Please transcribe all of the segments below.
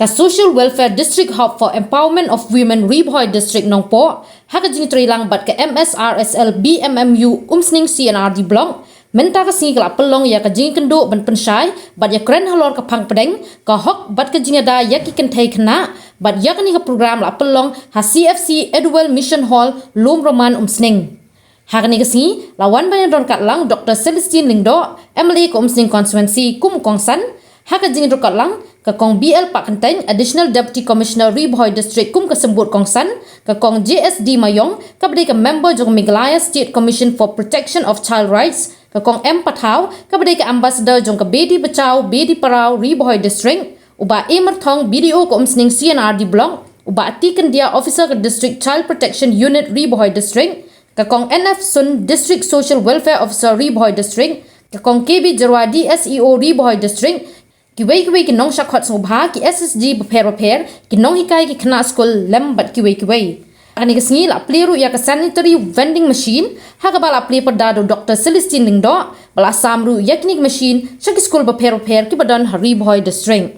Ka Social Welfare District Hub for Empowerment of Women Riboy District Nongpo, haka jing trilang bat ke MSRSL BMMU umsning CNRD Blong, menta ka singi kala pelong ya ka jing kendo ban pensyai, bat ya keren halor ka pang pedeng, ka hok bat ka jing ada ya ki kentai kena, bat ya kani ka program la pelong ha CFC Edwell Mission Hall Lum Roman umsning. Haka ni kasi lawan banyak don kat lang Dr. Celestine Lingdo, MLA ko umsning konstituensi Kum Kongsan, haka jing kat lang ka kong BL Pak Kenteng Additional Deputy Commissioner Riboy District Kum Kesembut Kongsan, ka kong JSD Mayong, ka beri ka member jong Meghalaya State Commission for Protection of Child Rights, ka kong M Pathaw, ka beri ka ambassador jong ka Bedi Bachao Bedi Parau Riboy District, uba Emer Thong BDO ko umsning CNRD Block, uba Atikan dia Officer ka District Child Protection Unit Riboy District, ka kong NF Sun District Social Welfare Officer Riboy District, ka kong KB Jarwa DSEO Riboy District, kiwei ki nong shakhot subha ki SSG beper ki nong hikai ki kena school lembat kiwei ani kesngi la pliru ya ka sanitary vending machine ha ka bala pli pedado Dr. Celestine Lingdo bala samru yakni machine shaki school beper ki badan Riboy District.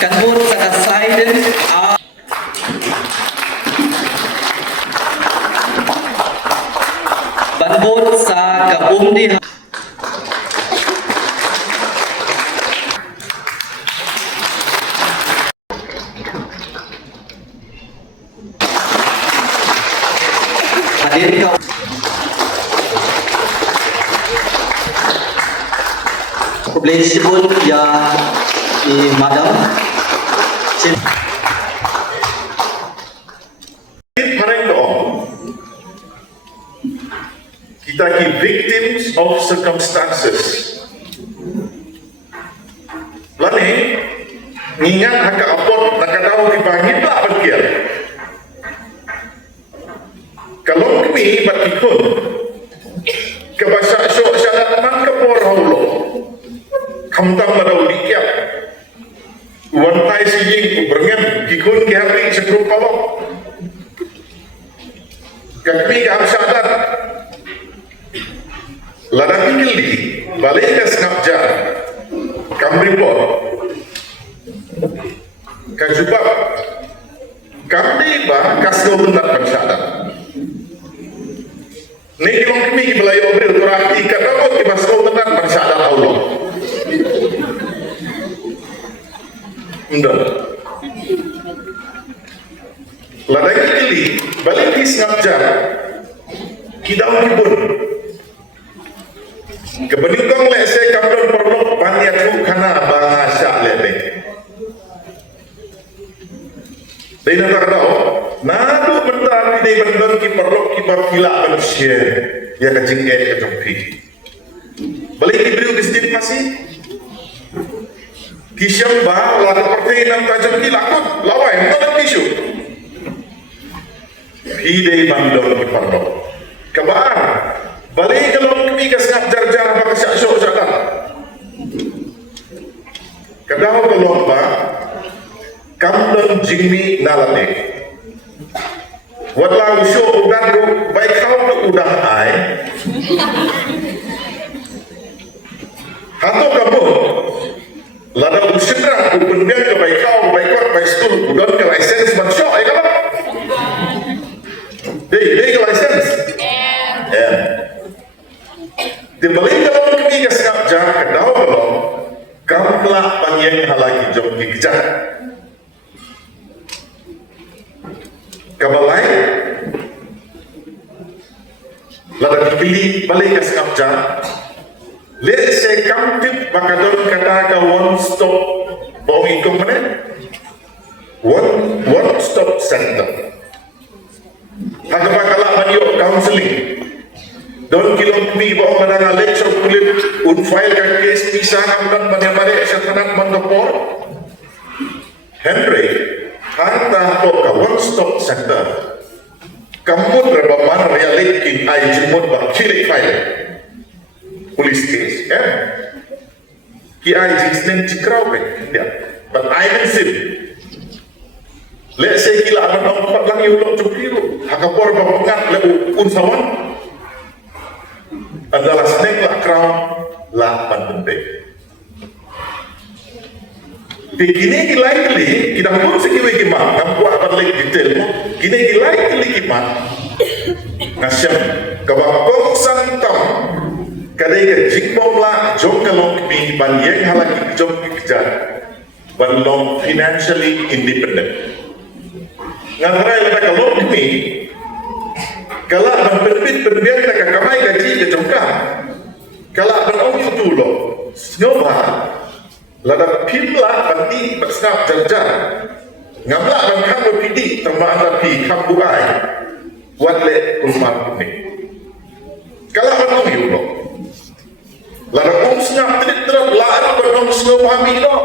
Kanbur sa Kasaiden Banbur sa Kaumdi hadir ka Obligable ya Madam kita ki victims of circumstances. Lani ngingat haka apot nakadaw ki bangit la berkiar. Kalau kami batikun kebasa syok syarat man kapor haulo. Kamtam madaw dikiap. Wantai sijing berngem kikun ki hari sekrup kolok. Kami ka syarat ladaki kili balik ke skapja kamripot kajubab kamdi ba kasdo bentar persyarat ni kilong kami ki belai obril turati kadang ki basdo bentar persyarat Allah ndar ladaki kili balik ke skapja kidau kibun kebeningkong lese kamdon perlok banyak kana bahasa lebe. Dina takdao, nadu bentar di bandon ki perlok ki papila manusia ya kajingge kajongpi. Balik ki beriu kisdin masih. Kisyam ba la seperti nam tajam ki lakut lawai mana kisu. Hidei bandon ki perlok. Kabar balik kalau kami kesat jar-jar apa kesyak-syok jalan kadang kalau ba kamdon jingmi nalate watla usyo udan ru baik kau tu udah ai hato kamu lada usidra upendian ke baik kau baik kot baik stul udan ke license mansyo ai kamu dei ke license dibalik kalau kami ke skapja kedau belum kamlah panjang halagi jom kikja kabalai lada dipilih balik ke skapja let's say kamtip bakadon kata ka one stop bawang ikong mana one stop center hagapakala manyo counseling don kilom mi bawa mana lecture kulit file kan case pisah amdan banyak-banyak syatanan mandopor Henry hanta toka one stop center kamu berbaman realitin ay jumut bak cilik file police case ya ki ay jingsnen cikrau ya but I can see let's say kila akan nampak lang yung ulok cukiru hakapor bapengat le unsawan adalah snack lah crown lah pandemik kini likely kita pun sekiwe kimat kan buat balik detail kini likely kimat nasyam kabakong santam kadai ke jikbom lah jom kalong kami banyak halaki jom kejar banlong financially independent ngadarai lada kalong kami kalau berbit tak kamai gaji ke jongka kalau berong itu lo nyoba lada pimla banti bersnap jajar ngamla bangkang berpidi terma pi kambuai buat le rumah kami kalau berong itu lo lada snap tidak lada berong snap kami lo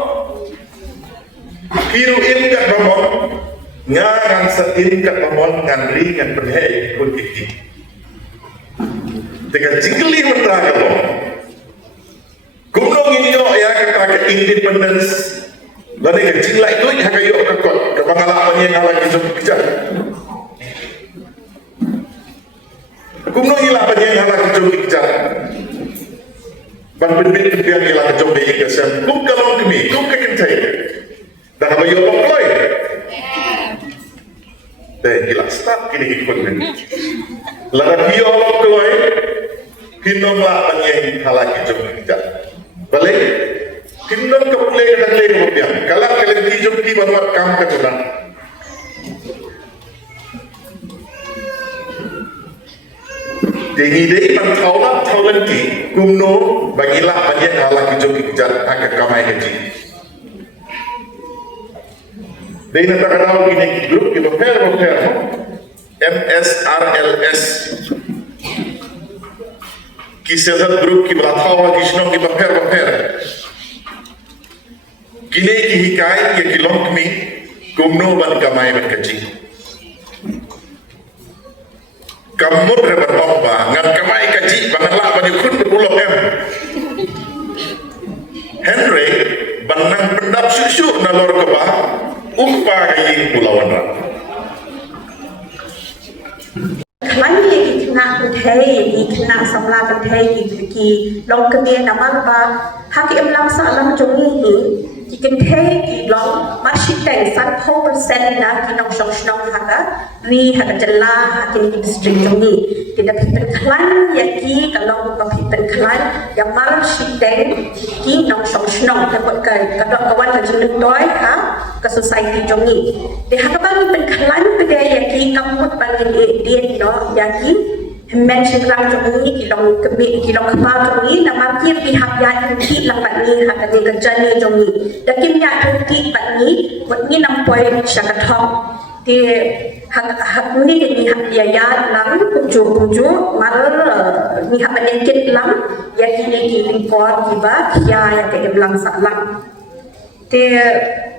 kiru ingat bamon ngan setin kat pamon ngan ring ngan berhei pun kiki dengan jingli mentah kalau gunung ini ya kata ke independence lalu dengan jingla itu ya kayu kakot ke pengalaman yang lagi jom kejar gunung ini lah yang lagi jom kejar ban berbit kebiang yang lagi jom kesem kum kalong kemi kum kekentai dan apa yo pokloy gila start kini ikut ni. Lalu dia orang keluar, hinom lah banyak halaki jom kita. Balik, hinom kepulai dan lagi kemudian. Kalau kalian hijau di bawah kam kemudian. Tinggi deh tahu nanti kumno bagilah banyak halaki jom kita agak kamai haji. Dari negara tahu ini grup di bawah MSRLS kisah grup ki belatau di senong di bawah kini ki hikayat yang kilong kami kumno ban kamai ban kaji kamut rebat omba ngan kamai kaji banganlah ban ikut berulok Henry banang pendap susu nalor kebah umpa kayi pulauan rak. Kelang yang kena pentai, kena samla pentai ki long kebian nama ba hak emlang salam jongi ni ki pentai ki long masih teng 30% na ki nong shong haka ri haka jalla hak ni district jongi tidak penkelan ya ki kalau bagi penkelan yang masih teng ki nong shong dapat kadok kawan ka jeng doi ha ke society jongi de haka bagi penkelan pada ya ki kamput bagi dia no ya ki mention lang jongi kilong kapal jongi na markir pihak ya ki lapat ni haka ni kerjani jongi dakim ya ki pat ni buat ni 6 poin syakathok di hak ni ni hak dia ya lang puju mal ni hak penyakit lang ya kini ki lingkor kiba ya ke belang salang di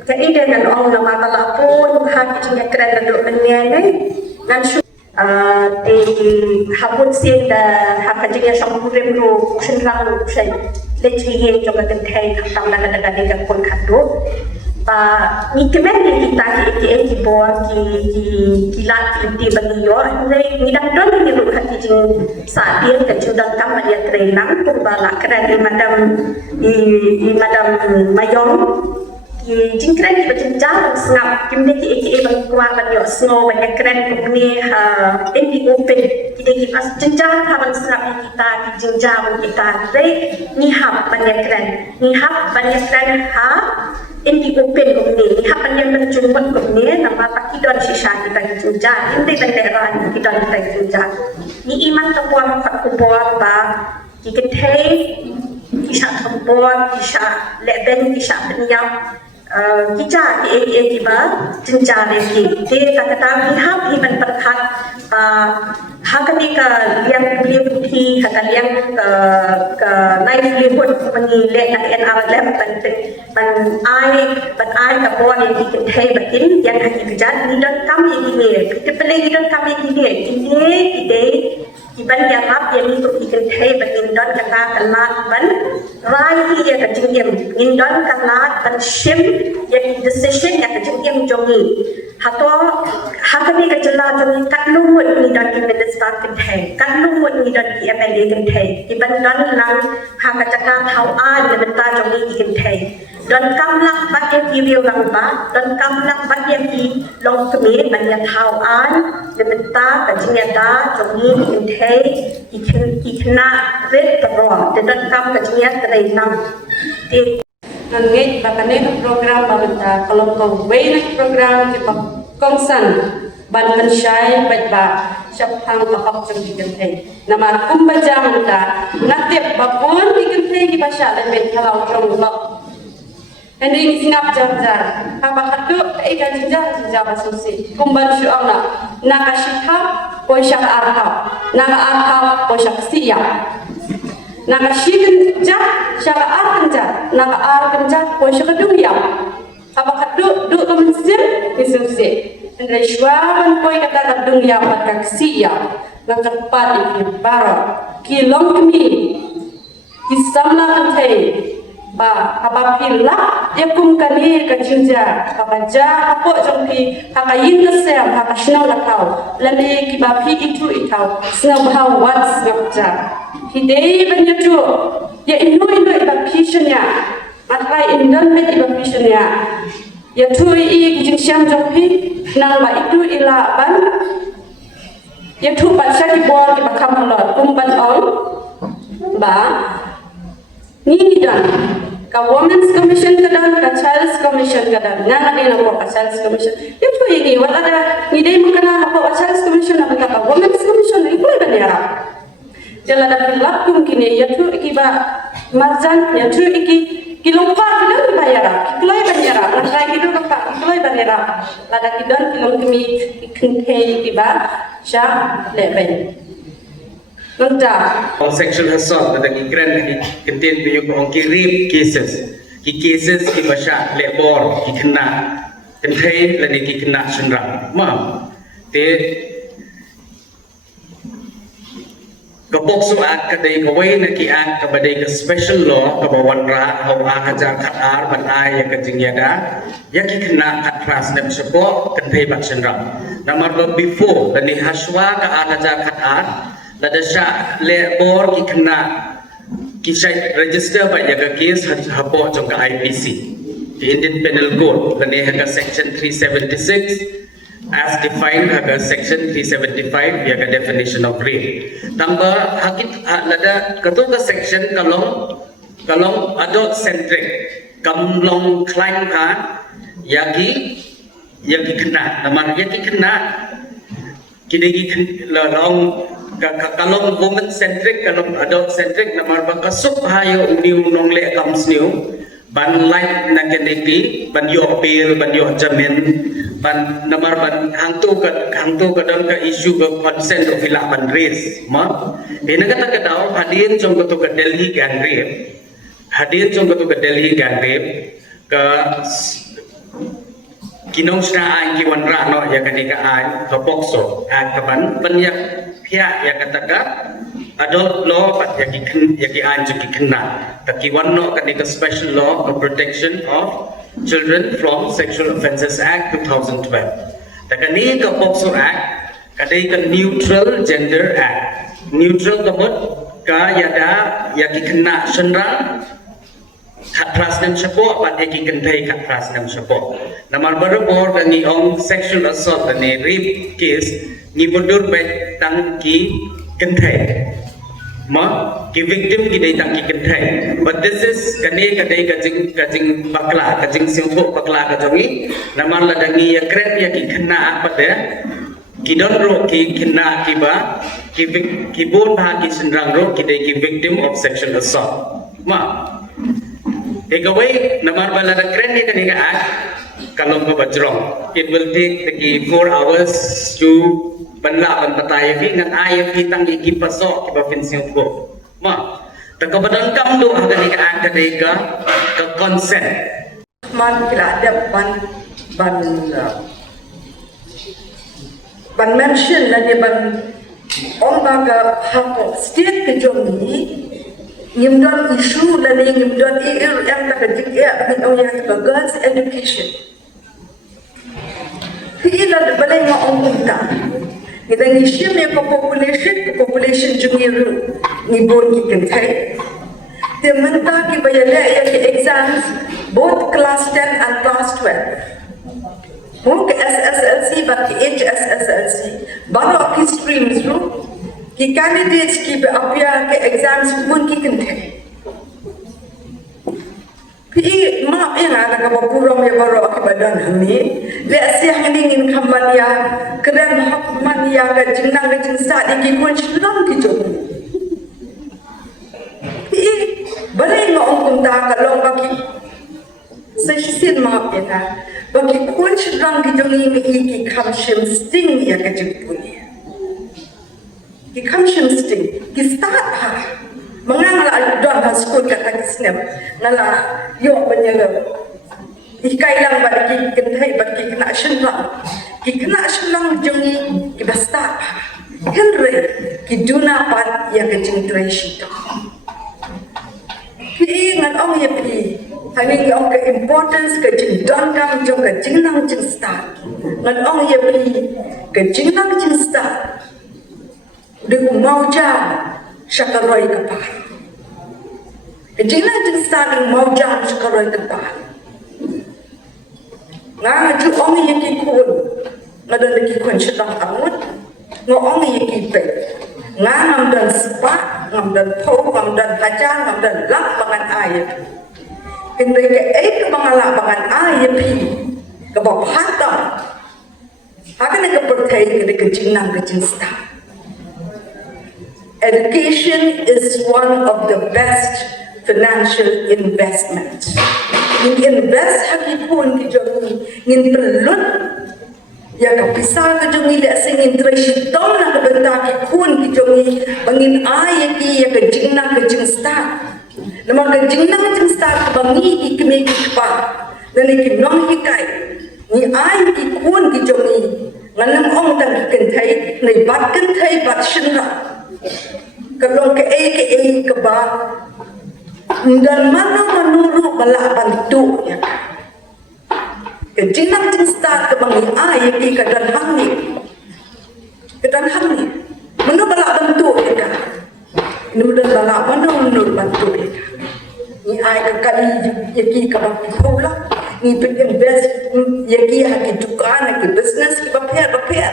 ide dan orang nama telefon hak jenis keren duduk menyenai dan di habun sih dah hak jenis sambung ru senang saya lecih juga kentai kata nak dengan pun kado ni kemen kita ki bor ki lat ki bagi yo ni dak don ni lu hati jing sa dia ke judang kam dia trenang pun bala keren di madam mayong ki jing keren ki bacin jar ngap kim ni ki bang kwa ban yo snow banyak keren ni endi open ki pas jenjang haban ngap kita ki jenjang kita ni hab banyak keren ha Indi open kumni, hapan yang menjumpat kumni, nama pakidon sisa kita jujah, indi benderan kita jujah. Ni iman terbuat kat kubur ba, kita kisah terbuat, kisah leben, kisah penyam, kisah tiba jenjah lagi. Dia kata lihat iman berkat ba, hakani ka liang putih, hakani liang ke livelihood menilai nak NRLM ban ai ka bon yang dikentai batin yang haki kerja ni dan kami ini kita pelai dan kami ini iban yang hap yang itu dikentai batin dan kata kalat ban rai yang kejengem in dan kalat ban shim yang decision yang kejengem jongi Hato hakani ka jala jong kat lumut ni dan ki minister kan thai kat lumut ni dan ki MLA kan thai ki ban dan lang ha ka chaka thau an ni benta jong ni kan thai dan kam lak bat ye ki riu lang ba dan kam lak bat ye ki long kemi ban ya thau an ni benta ka jinya da jong ni kan thai ki khna red ka ro dan kam ka jinya trai nam ti Nangit bakanek program babenta kalau kau wei program kita kongsan ban pensyai baik ba syapang kapak jeng digentai nama kumbajang ta natip bakun digentai di basya lebih kalau trong bak ending singap jar apa kaduk ikan jinjar basusi kumban syuang na kasihap poisyak arhab naga arhab poisyak siap naga shikin jat syaka arkan jat naga arkan jat poisyak dunia apa kaduk duk kemensim isusi Andai syuaban koi kata kadung ya patak siya ngakatpat iki barok kilong kemi kisamla kante ba apabila ya kum kani kajinja kabaja apo jongki hakayin kesem hakasnau lakau lani kibapi itu itau snau bahau wat ngapja hidei banyatu ya inu ibapisnya matrai indon met ibapisnya ya tui i kijing siam jongpi nang ba itu ila ban ya tu ba syaki bor ki bakam lor kumban ong ba ni dan ka women's commission kadan ka child's commission kadan nang ade na ko ka child's commission ya tu ini wala da ni dai mukana ko child's commission na ka women's commission ni ko ba dera jala da lakum kini ya tu ikiba marjan ya tu iki kilompa kilang bayara kiloi bayara lantai kilo kapa kiloi bayara lada kidon kilom kemi ikhntei kiba sha leben nonta On sexual assault da ki grand ki contain bi ko ki rape cases ki basha lebor ki kena kenthai la ni ki kena sunra ma te kapok su ak kadai kawai na ki ak kabadai ka special law kabawan ra hau hajar khatar ban ai ya ka jingyada ya ki kena khatras dem sepo kenthai bat sunra namar before da ni haswa ka hajar khatar la dasha lebor ki kena ki sai register ba ya ka case hapo jong ka IPC the Indian Penal Code la ni ha section 376 as defined under section 375 ya definition of rape tambah hakit ada ketua section kalong adult centric kamlong klaim ka yaki kena namar yaki kena kidegi long kalong woman centric kalong adult centric namar bakasuk hayo niu nongle comes new ban light na keneki ban yo appeal ban yo jamin ban namar ban hangtu ka dan ka issue ka consent of ila ban race ma enaga ta ka daw hadin jong ka to ka Delhi gang rape hadin jong ka to ka Delhi gang rape ka kinong sna an ki wan ra no ya ka ni ka an ka pokso an ka ban ya pia ya kata ka adult law but yaki anjaki kena taki one no kanika special law of protection of children from sexual offences act 2012 takani ka POCSO act kadai ka neutral gender act neutral kabut ka yada yaki kena senra khatras nem sapo pat yaki kentai khatras nem sapo namar baru bor kani ong sexual assault ani rape case ni mundur baik tangki kentai ma ki victim ki dai tangki kentai but this is kane kadai kajing bakla kajing singpo bakla kajongi namar ladangi ya kret ya ki kena apa de ki don ro ki kena ki ba ki bon ha ki senrang ro ki dai ki victim of sexual assault ma egawai namar bala da kret ni kane ka kalau ko bajrong it will take the 4 hours to banla ban patay fi ngan ay kitang iki pasok ki ba finsin ko ma ta ka badan kam do agani ka ang kadai ka consent man kila ada ban mention la dia ban om baga hako state ke jomi ngimdon issue la ni ngimdon yang tak kejik ya ni oh ya girls education Pila balay nga ang punta. Kita ngisip niya population jungiru ni bon ki kentay. Dia menta ki bayala ya ki exams both class 10 and class 12. Mo ke SSLC but ki HSSLC. Baru ki streams ru ki candidates ki apya ke exams bon ki kentay. Pi maaf ya nak kapurong ya baru akibadan kami. Lihat siang ingin kembali kedan hakman ya ke jenang ke jensa iki kun sedang kijong. Pi balai ngong kunta kalong bagi sesin maaf ya bagi kun sedang kijong ini iki kamshim sting ya ke jepuni. Ki kamshim sting ki start ha. Mengangala don ha school kata kisnem ngala yo banyaga ikai lang bagi kentai bagi kena senang jungi ki basta henry ki duna pat ya ke jingtrai shito ki ngan ong ye pi hani ong ke importance ke jingdang dang jong ke jingnang jing start ngan ong ye pi ke jingnang jing start de mau ja shakaroi kapar. Jingan jing start mau ja shakaroi kapar. Nga ju ong ye ki kun ngadan ki kun sedang angut ngo ong ye ki pe nga ngam dan spa ngam dan po ngam dan haja ngam dan lak bangan ayat kende ke ke bangala bangan ayat pi ke bap hatam akan ke pertai ke jinang ke jing start. Education is one of the best financial investments. Invest hakipun ki jongi ngin pelun ya kapisa ke jongi le sing interest tom na ke benta ki kun ki jongi bangin ay ki ya ke jingna ke jing start nama ke jingna ke jing start bangi ki keme ki pa dan ki nong hikai ni ay ki kun ki jongi nganam ong tang ki kentai nei bat kentai bat shinra kalong ke ba dan mana menurut balak bantu ya. Kejinang jing start ke bangi ay ki kadan hangi. Menurut balak bantu ya ka. Menurut balak mana menurut bantu ya ka. Ni ay ke kali ya ki ka bangi kola. Ni invest ya ki haki dukaan haki business ki baper.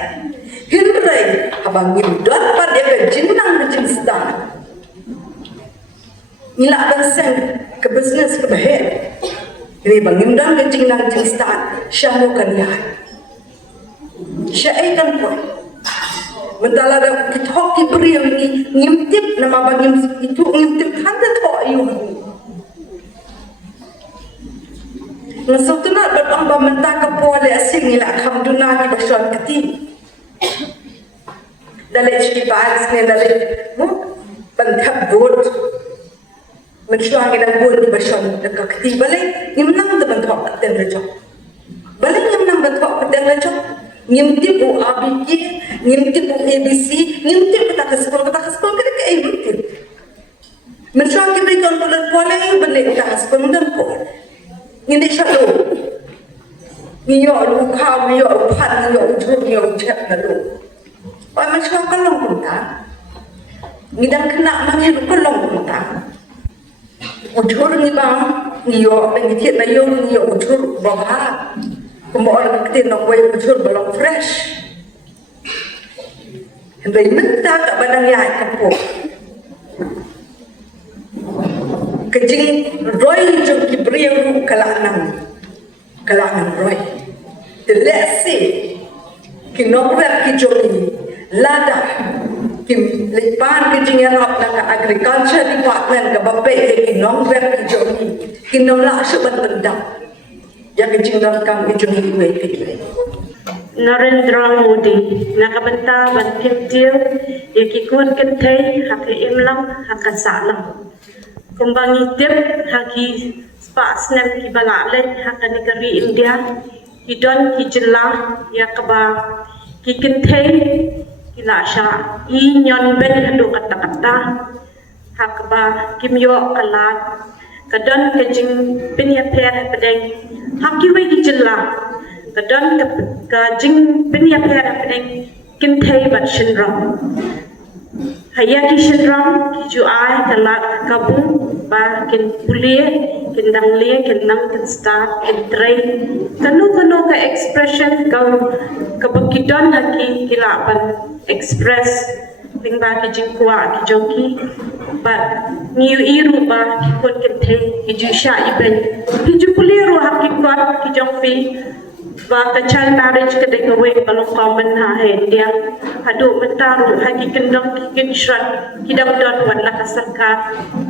Hindrai abang ngimdot par ya ke jinang jing start. Nila bansen ke business ke bahir. Ini bangimdan ke jingnang jing start syamu kan ya. Syai kan pun. Mentala da kitok ki priang ni ngimtip nama bangim itu ngimtip handa to ayu. Ngasutuna batang bamenta ke pole asing nila kamduna ki basyon keti. Dalai shki bags ne dalai bantap vote mensyuang kita buat di basyon dekat keti balai ngimnang teman tok dan rejo balai ngimnang bentok dan rejo ngimtip bu ABK ngimtip bu ABC ngimtip kita ke sekolah kita ke ngimtip mensyuang kita ikon bulan pola balai kita ke sekolah dan pola ngini syalu ngiyo luka ngiyo upan ngiyo ujur ngiyo ujep nalu wah mensyuang kalong punta ngidang kena manghilu kalong punta ujur ni bang niyo dengan kita na yung niyo ujur baha kemudian kita nak buat ujur belum fresh hendak minta kat badang ya kapo kejing roy jom kibriu kalanang roy telesi kinograp kijomi lada kim lipan ke jingarap na agriculture department ke bapak ke nong rep ke jomi kinong la suban bendang ya ke jingar kam ke jomi we ke Narendra Modi nakabanta bantil ya kikun kentai hak imlam hak salam kumbangi tip haki spa snap ki balale hak negeri India hidon ki jilla ya kaba ki kentai kilasha inyon ben hadu kata-kata hakba kimyo kalat kadon kejing pinya per pedeng hakiwe gijela kadon ka jing penia pera peneng kintei bat shinram hayaki shinram ki ju ai kala kabu ba kin pulie kin danglie kin nang kin start kin train kanu ka expression ka bakidon haki kilapan express ting ba ki jing kuwa ki joki ba niu iru ba ki kon kintei ki ju sha iben ki ju pulie ru haki kwat ki jong fi ba kacang marriage ke dek we balong common ha he dia hadu mentaru haki kendong kin shrat kidam don wan la kasarka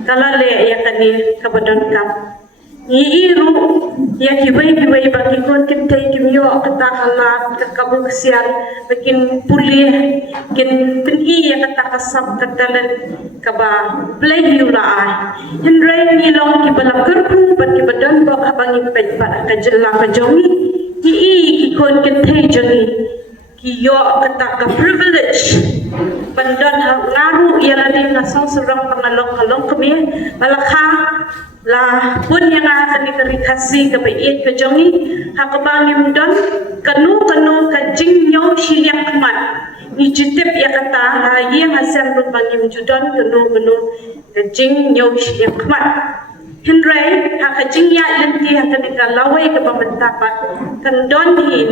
kala le ya kani kabadon kam ni iru ya ki wei ba ki kon kin tai ki yo kata kala ka kabu kesian bikin pulih kin pin ya kata kasab katalan kaba play yula ai hinrai ni long ki balakurku bat ki badan ba kabangi pet ba ka jella ka jongi ki kon kentei jangi ki yo kata ka privilege pandan ha ngaru yala di nasong surang pangalong kami malakha la pun yang akan dikasih ke baik ke jangi ha kabangim don kanu ka jingyo shiliak mat ni jitip ya kata ha yang hasan rupangim judon kanu ka jingyo shiliak mat Henry, haka jingya lenti haka nika laway ka pamentapat, kan don hi